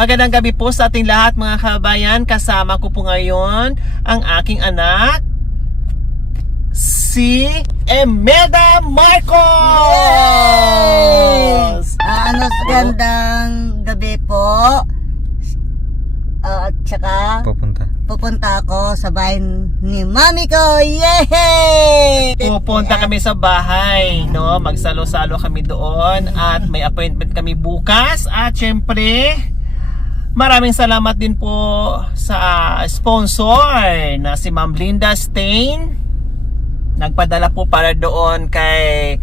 Magandang gabi po sa ating lahat mga kabayan. Kasama ko po ngayon ang aking anak, si Imelda Marcos! Gandang gabi po. At saka pupunta ako sa bahay ni mami ko. Yay! Pupunta kami sa bahay, no? Magsalo-salo kami doon at may appointment kami bukas. At syempre, maraming salamat din po sa sponsor na si Ma'am Linda Stain. Nagpadala po para doon kay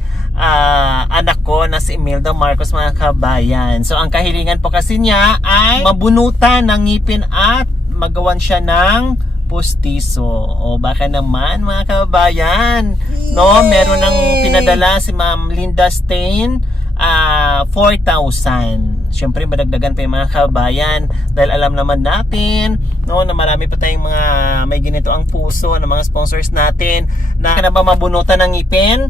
anak ko na si Imelda Marcos, mga kabayan. So ang kahilingan po kasi niya ay mabunutan ng ngipin at magawan siya ng postiso. O baka naman mga kabayan, no, meron ng pinadala si Ma'am Linda Stain, 4,000. Siyempre madagdagan pa yung mga kabayan dahil alam naman natin, no, na marami pa tayong mga may ginito ang puso ng mga sponsors natin na ba mabunutan ng ngipin?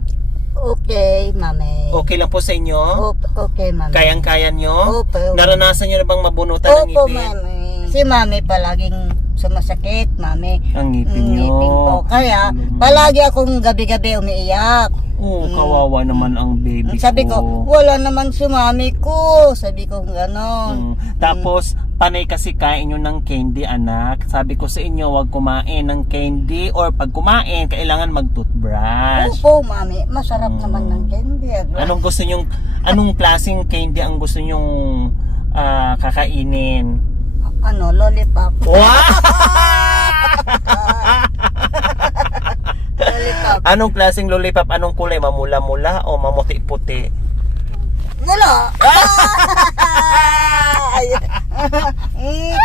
Okay, mami. Okay lang po sa inyo? Okay, mami. Kayang-kaya nyo? Opo. Naranasan nyo na bang mabunutan ng Opo, ngipin? mami. Si mami palaging sumasakit, mami. Ang ngipin nyo. Ngipin ko. Kaya, palagi akong gabi-gabi umiiyak. Oo, kawawa naman ang baby Sabi ko. ko, wala naman si mami ko. Sabi ko gano'n. Tapos, panay kasi kain nyo ng candy, anak. Sabi ko sa inyo, wag kumain ng candy or pag kumain, kailangan mag-toothbrush. Opo, mami. Masarap naman ng candy. Anong klaseng candy ang gusto nyong kakainin? Lollipop. Wow! Lollipop. Anong klaseng lollipop? Anong kulay? Mamula-mula o mamuti-puti? Mula!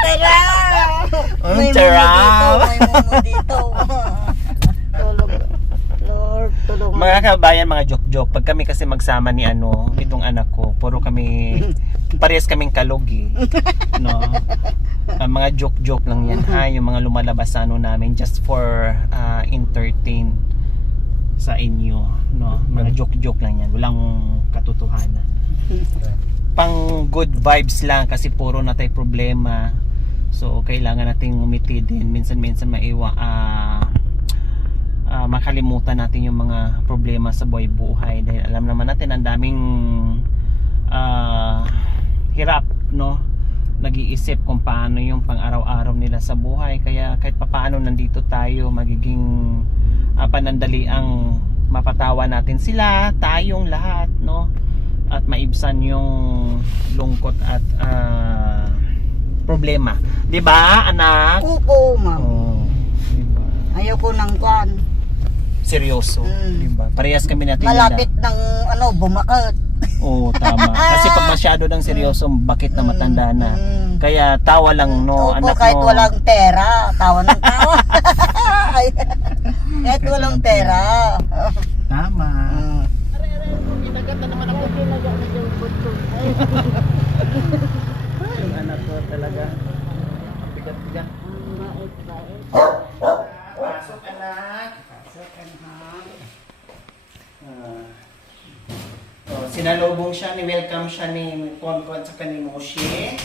Tara! May Tara! mumu dito. Tulog. Lord, tulog. Mga kabayan, mga joke-joke. Pag kami kasi magsama ni itong anak ko, puro kami, parehas kaming kalugi. No? Mga joke-joke lang yan, ha? Yung mga lumalabas sa namin just for entertain sa inyo, no? Mga joke-joke lang yan, walang katotohanan. Pang good vibes lang kasi puro na tayo problema. So kailangan nating umiti din minsan-minsan makalimutan natin yung mga problema sa buhay dahil alam naman natin ang daming hirap, no? Nag-iisip kung paano yung pang-araw-araw nila sa buhay, kaya kahit papaano nandito tayo, magiging panandali ang mapatawa natin sila, tayong lahat, no? At maibsan yung lungkot at problema. 'Di ba, anak? Opo, ma'am. Oh, diba? Ayoko ng kwan. Seryoso, 'di ba? Parehas kami natin. Malapit ng bumakat. Oo, tama. Kasi pag masyado ng seryoso, bakit na matanda na? Kaya tawa lang, no, Opo, anak kahit mo. walang pera, tawa ng tawa. Kahit walang pera. Tama. Yung anak ko talaga. Bigat-bigat. Pasok, anak. Sinalubong siya, ni-welcome siya ni Konfront sa ni Moshi.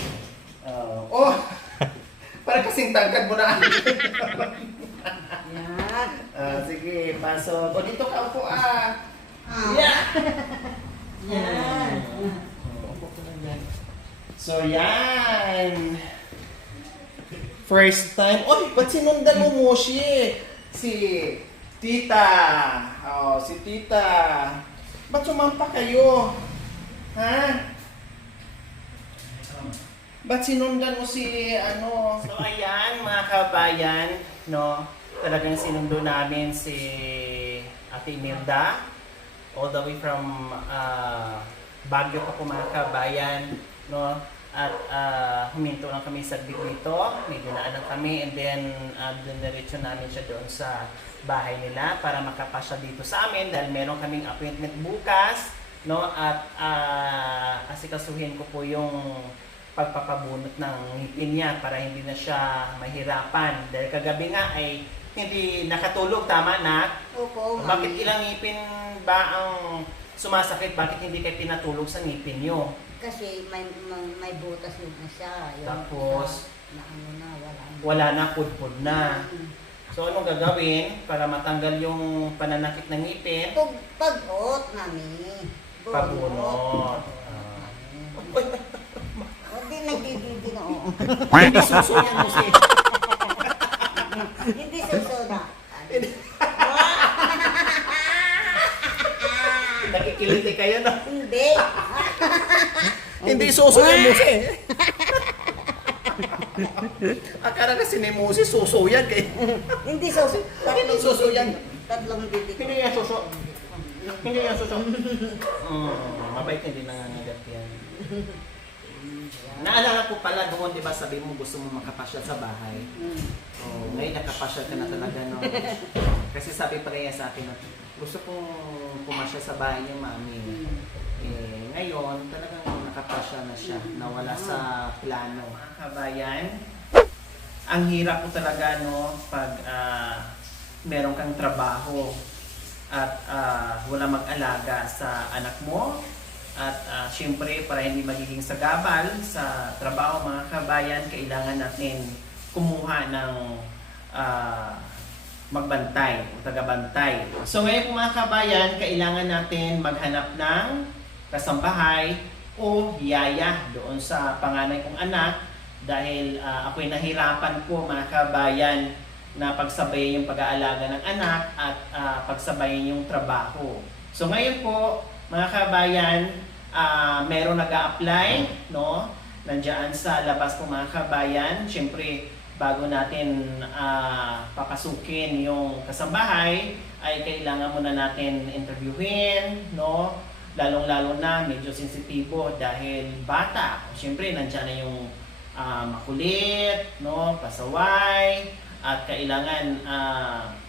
Para kasing tangkad mo na. Yan. Sige, pasok. O, dito ka upo, Yeah. Yan. So, yan. First time. Oy, ba't sinundan mo, Moshi? Si Tita. Si Tita. Ba't sumampa kayo? Ha? Ba't sinundan mo si So, ayan, mga kabayan, no? Talagang sinundo namin si Ate Imelda. All the way from Baguio pa po, mga kabayan, no? At huminto lang kami saglit dito, may dinaanan kami, and then diniretso namin siya doon sa bahay nila para makapasya dito sa amin dahil meron kaming appointment bukas, no? At asikasuhin ko po yung pagpapabunot ng ngipin niya para hindi na siya mahirapan dahil kagabi nga ay hindi nakatulog, tama na? Opo, Bakit ilang ngipin ba ang sumasakit? Bakit hindi kayo pinatulog sa ngipin nyo? Kasi may butas yung isa. Yung Tapos? isa na ano na, wala na. Wala na, pudpud na. Mm. So anong gagawin para matanggal yung pananakit ng ngipin? Pag-ot namin. Pabunot. Hindi nagdididi na, oo. Hindi susuyan mo si... Hindi susuna. Nakikiliti kayo na. Hindi. Hindi susuyan mo si... Akala kasi ni Musi susuyan kay... Hindi susu. Hindi susuyan. Tatlong didi. Hindi yan suso. Hindi yan suso. Mabait hindi nangangagat yan. Naalala ko pala doon, di ba, sabi mo gusto mo makapasyal sa bahay. Oh, ngayon nakapasyal ka na talaga, no? Kasi sabi pa rin sa akin, gusto kong pumasyal sa bahay niya, mami. Eh, ngayon, talagang nakapasyal na siya, nawala sa plano. Mga kabayan, ang hirap po talaga, no, pag meron kang trabaho at wala mag-alaga sa anak mo. At syempre, para hindi magiging sagabal sa trabaho, mga kabayan, kailangan natin kumuha ng magbantay o tagabantay. So ngayon po mga kabayan, kailangan natin maghanap ng kasambahay o yaya doon sa panganay kong anak dahil ako'y nahirapan po mga kabayan na pagsabayin yung pag-aalaga ng anak at pagsabayin yung trabaho. So ngayon po mga kabayan, meron nag-a-apply, no? Nandiyan sa labas po mga kabayan. Siyempre, bago natin papasukin yung kasambahay, ay kailangan muna natin interviewin, no? Lalong-lalo na medyo sensitibo dahil bata. Siyempre, nandiyan na yung makulit, no? Pasaway, at kailangan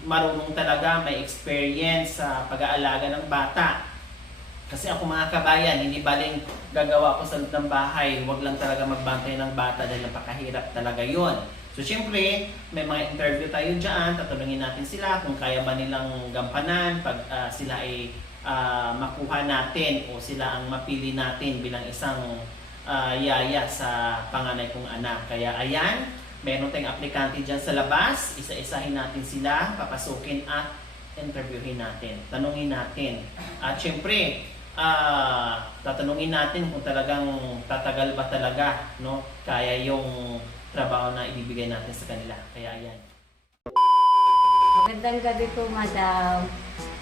marunong talaga, may experience sa pag-aalaga ng bata. Kasi ako mga kabayan, hindi baling gagawa ko sa loob ng bahay, wag lang talaga magbantay ng bata dahil napakahirap talaga yon. So syempre, may mga interview tayo dyan, tatanungin natin sila kung kaya ba nilang gampanan pag sila ay makuha natin o sila ang mapili natin bilang isang yaya sa panganay kong anak. Kaya ayan, meron tayong aplikante dyan sa labas, isa-isahin natin sila, papasukin at interviewin natin, tanungin natin. At syempre, tatanungin natin kung talagang tatagal ba talaga, no? Kaya yung trabaho na ibibigay natin sa kanila. Kaya yan. Magandang gabi po, madam.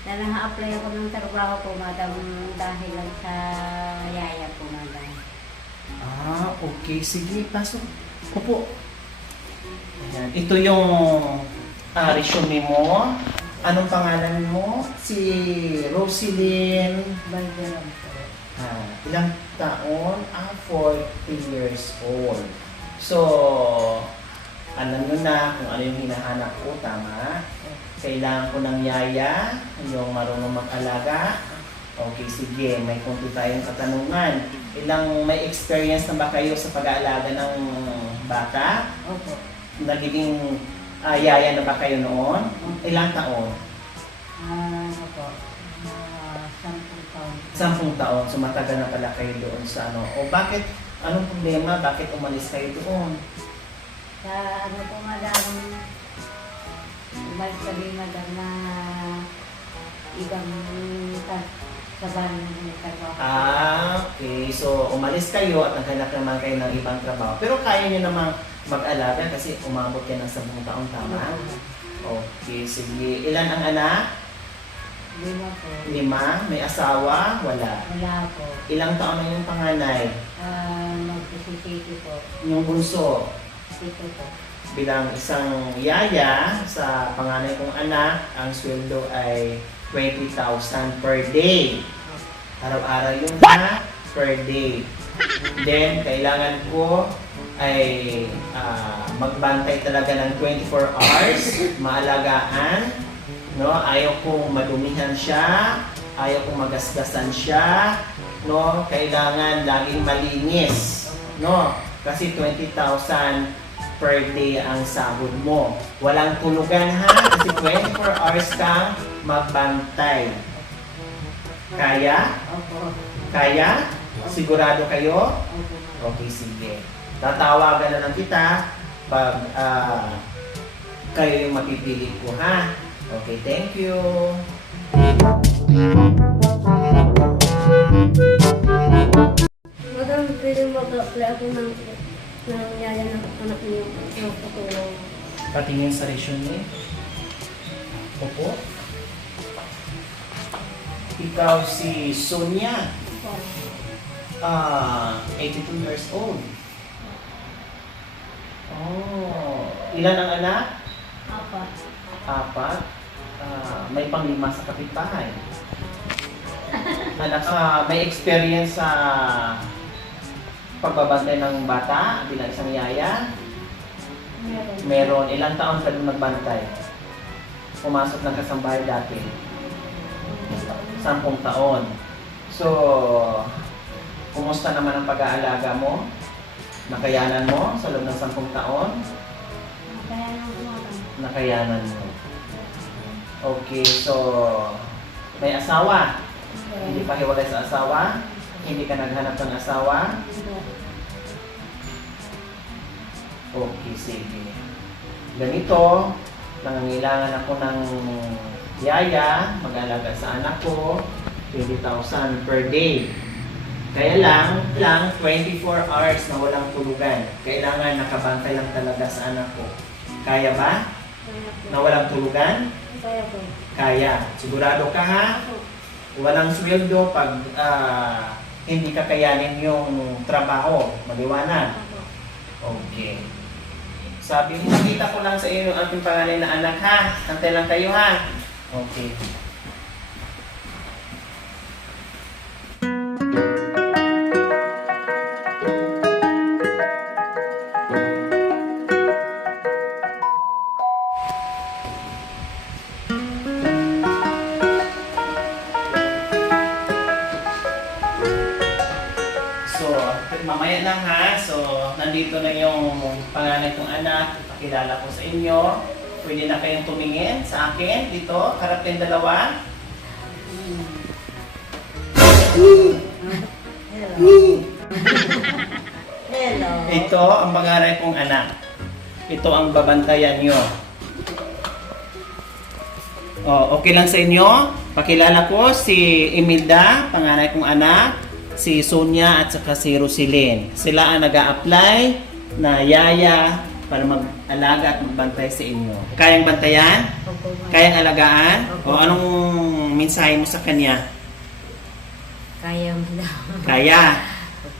Na-apply ako ng trabaho po, madam, dahil lang sa yaya po, madam. Okay. Sige, pasok. Upo. Ayan. Ito yung resume mo. Anong pangalan mo? Si Roselyn. Balderam po. Ilang taon? 40 years old. So, alam nyo na kung ano yung hinahanap ko, tama? Kailangan ko ng yaya, yung marunong mag-alaga. Okay, sige, may konti tayong katanungan. May experience na ba kayo sa pag-aalaga ng bata? Opo. Nagiging yaya na ba kayo noon? Ilang taon? Ano po? 10 taon. 10 taon. So matagal na pala kayo doon sa ano. O bakit? Anong problema? Bakit umalis kayo doon? Sa ano po, madam, balik sabi, madam, na ibang trabaho ng trabaho. Okay. So umalis kayo at naghanap naman kayo ng ibang trabaho. Pero kaya nyo namang mag-alaga kasi umabot ka ng 10 taon, tama? Okay, sige. Ilan ang anak? 5 po. 5? May asawa? Wala. Wala po. Ilang taon na yung panganay? Nagpusisiti po. Yung bunso? Dito po. Bilang isang yaya sa panganay kong anak, ang sweldo ay 20,000 per day. Araw-araw yung per day. Then, kailangan ko ay magbantay talaga ng 24 hours, maalagaan, no? Ayaw kong madumihan siya, ayaw kong magasgasan siya, no? Kailangan laging malinis, no? Kasi 20,000 per day ang sahod mo. Walang tulugan ha, kasi 24 hours kang magbantay. Kaya? Opo. Kaya? Sigurado kayo? Opo, madam. Okay, sige. Tatawagan na lang kita pag kayo yung mapipili ko, ha? Okay, thank you. Madam, pwede mag-apply ako ng yaya ng anak niyo ng patulong. Patingin sa resume. Opo. Ikaw si Sonia. 82 years old. Oh, ilan ang anak? Apat. Apat. May panglima sa kapitbahay. Anak, may experience sa pagbabantay ng bata bilang isang yaya? Meron. Meron. Ilang taon ka doon nagbantay? Pumasok ng kasambahay dati? 10 taon. So, kumusta naman ang pag-aalaga mo? Nakayanan mo sa loob ng 10 taon? Kaya nang madam. Nakayanan mo. Okay, so may asawa? Hindi pa hiwalay sa asawa? Hindi ka naghanap ng asawa? Okay, sige. Ganito, nangangailangan ako ng yaya, mag-alaga sa anak ko, 20,000 per day. Kaya lang 24 hours na walang tulugan. Kailangan nakabantay lang talaga sa anak ko. Kaya ba? Kaya po. Na walang tulugan? Kaya po. Kaya. Sigurado ka, ha? Walang sweldo pag hindi kakayanin yung trabaho. Maliwanag. Okay. Sabi mo, nakita ko lang sa iyo yung aking pangalan na anak, ha? Antay lang kayo, ha? Okay. So, mamaya na, ha? So, nandito na yung panganay kong anak. Pakilala ko sa inyo. Pwede na kayong tumingin sa akin dito. Harap kayong dalawa. Hello. Ito ang panganay kong anak. Ito ang babantayan nyo. Oh, okay lang sa inyo? Pakilala ko si Imelda, panganay kong anak, si Sonia at saka si Roselyn. Sila ang nag-a-apply na yaya para mag-alaga at magbantay sa inyo. Kayang bantayan? Opo, madam. Kayang alagaan? O anong mensahe mo sa kanya? Kaya mo daw. Kaya.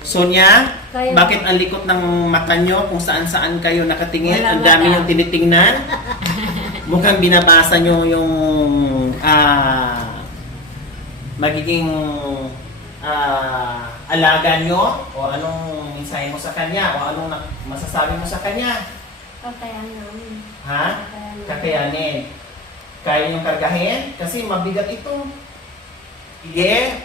Sonia, Kaya. bakit ang likot ng mata nyo kung saan-saan kayo nakatingin? Wala Ang dami mata. yung tinitingnan. Mukhang binabasa nyo yung magiging alaga nyo o anong mensahe mo sa kanya o anong masasabi mo sa kanya. Kakayanin namin. Ha? Kakayanin. Kakayanin. Kaya nyo kargahin? Kasi mabigat ito. Sige,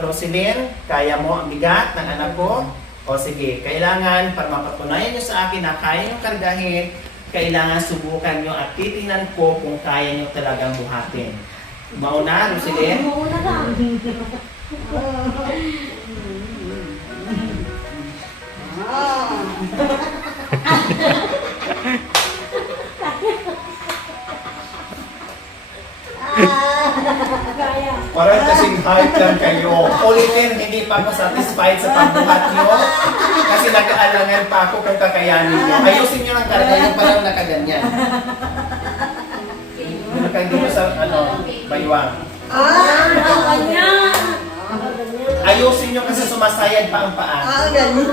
Roselyn, kaya mo ang bigat ng anak ko? O sige, kailangan para mapatunayan nyo sa akin na kaya nyo kargahin, kailangan subukan nyo at titingnan ko kung kaya nyo talagang buhatin. Mauna, Roselyn? Mauna ka. Kaya. Parang kasing hype lang kayo. Ulitin, hindi pa ako satisfied sa pagbuhat nyo. Kasi nag-aalangan pa ako kung kakayanin nyo. Ayusin nyo lang talaga yung parang nakaganyan. Nakagano sa, baywang. Kanya. Ayusin nyo kasi sumasayad pa ang paa. Ganyan.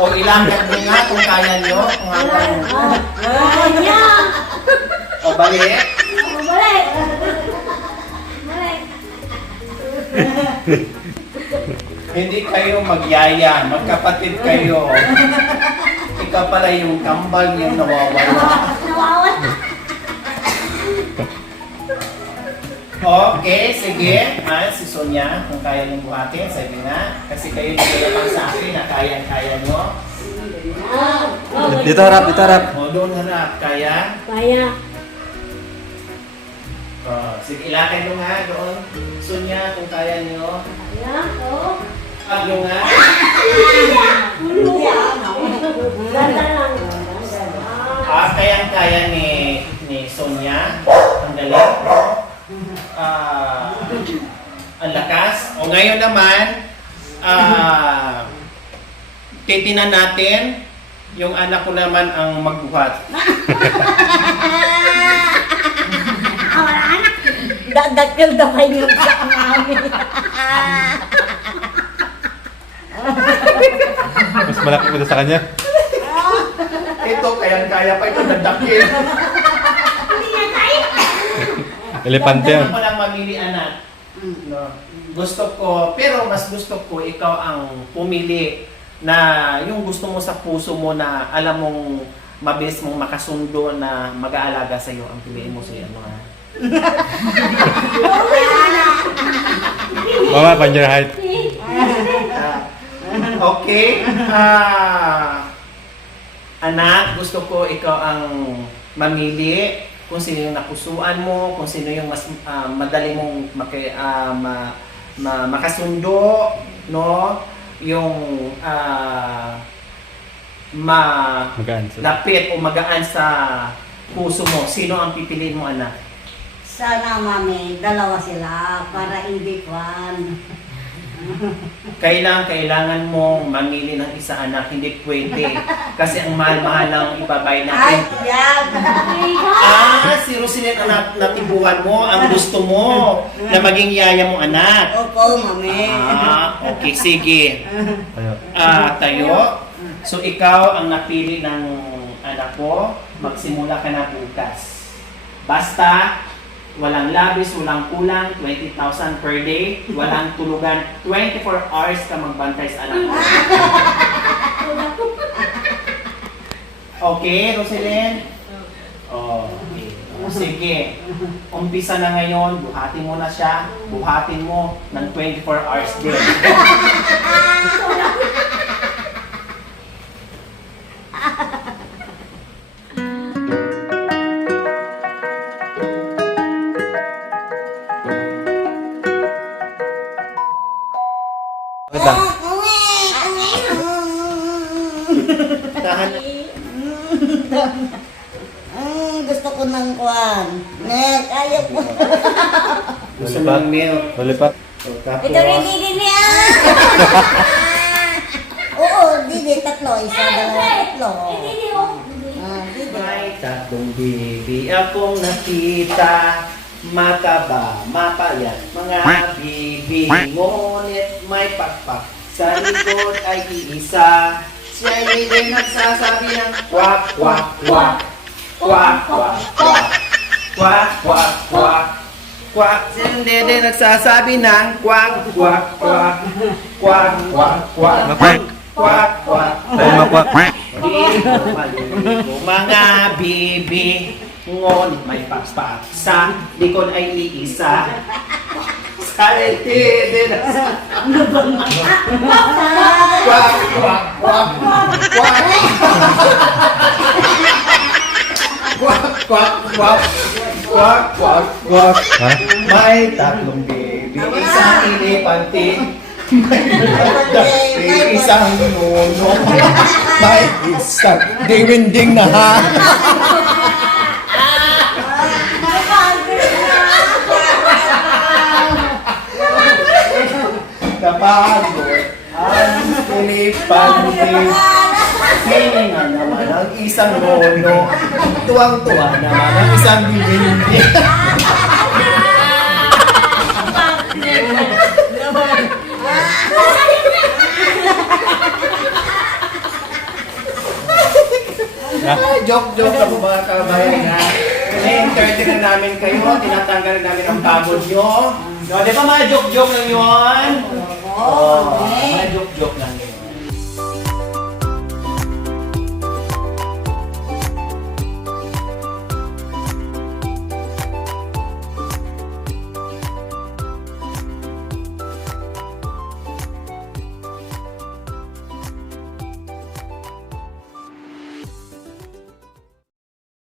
O ilanggan nyo nga kung kaya nyo. Kung hanggang, Kanya. o balik. Balik. Balik. Hindi kayo magyaya. Magkapatid kayo. Ikaw pala yung kambal yung nawawala. Nawawan. Okay, sige. Si Sonia, kung kaya niyong buhatin, sabi na. Kasi kayo nagayapang sa akin na kaya nyo. Dito harap, dito harap. O doon harap, kaya? Kaya. Sige, ilakay nyo nga doon. Sonia, kung kaya nyo. Ano nga? Ganda lang. Kayang-kaya ni Sonia. Ang galing. Ang lakas. O ngayon naman, titinan natin yung anak ko naman ang magbuhat. Dadakil daw kayo sa mami. Mas malaki pa sa kanya. Ito, kayang-kaya pa ito dadakil. Elepante yan. Ako lang mamili, anak. No. Gusto ko, pero mas gusto ko ikaw ang pumili na yung gusto mo sa puso mo na alam mong mabilis mong makasundo na mag-aalaga sa iyo ang piliin mo sa iyo. Ano, ha? Mama, find your height. Okay. Anak, gusto ko ikaw ang mamili kung sino yung napusuan mo, kung sino yung mas madali mong makasundo, no? Yung Magaan sa... lapit o magaan sa puso mo. Sino ang pipiliin mo, anak? Sana mami, dalawa sila para hindi kwan. Kailangan mong mamili ng isa, anak. Hindi pwede. Kasi ang mahal-mahal ng ibabay Ay, natin. yan. Si Rosilyn ang natibuhan mo, ang gusto mo na maging yaya mo, anak. Opo, mami. Okay, sige. Ayo. Tayo. So, ikaw ang napili ng anak ko. Magsimula ka na bukas. Basta, walang labis, walang kulang, 20,000 per day, walang tulugan, 24 hours ka magbantay sa anak mo. Okay, Roselyn? Okay. Sige. Umpisa na ngayon, buhatin mo na siya, buhatin mo ng 24 hours din. Wait lang. Tahan. Gusto ko ng kwan. Nek, ayaw ko. Gusto mo ng milk. Lolipat. Tapos, Ito rin din niya. Oo, didi, tatlo. Isa, dalawa, tatlo. Didi. may tatlong bibi akong nakita. Mataba, mapayat, mga bibi. Ngunit may pakpak. Sa likod ay iisa. Siya ay din nagsasabi ng kwak, kwak, kwak. Kwak, kwak, kwak. Kwak, kwak, kwak. Kwak, si Dede nagsasabi ng kwak, kwak, kwak. Kwak, kwak, kwak. Makwak. Kwak, kwak, Tayo makwak. Di ko maliligo mga bibi. Ngunit may pakpak. Sa likod ay iisa. Sa Dede nagsasabi kwak, kwak, kwak. Kwak. Kwak, kwak, kwak. Kwak, kwak, kwak. Ha? May tatlong baby, isang inipante. May may isang nuno. May isang diwinding na ha. Napagod ang inipante. Hininga naman ang isang nuno. Tuwang-tuwa naman ang isang diwinding. Joke-joke ako mga kabayan ha. Na-entertain na namin kayo, tinatanggal na namin ang pagod nyo. No, di ba mga joke-joke lang yun? Oo, mga joke-joke lang.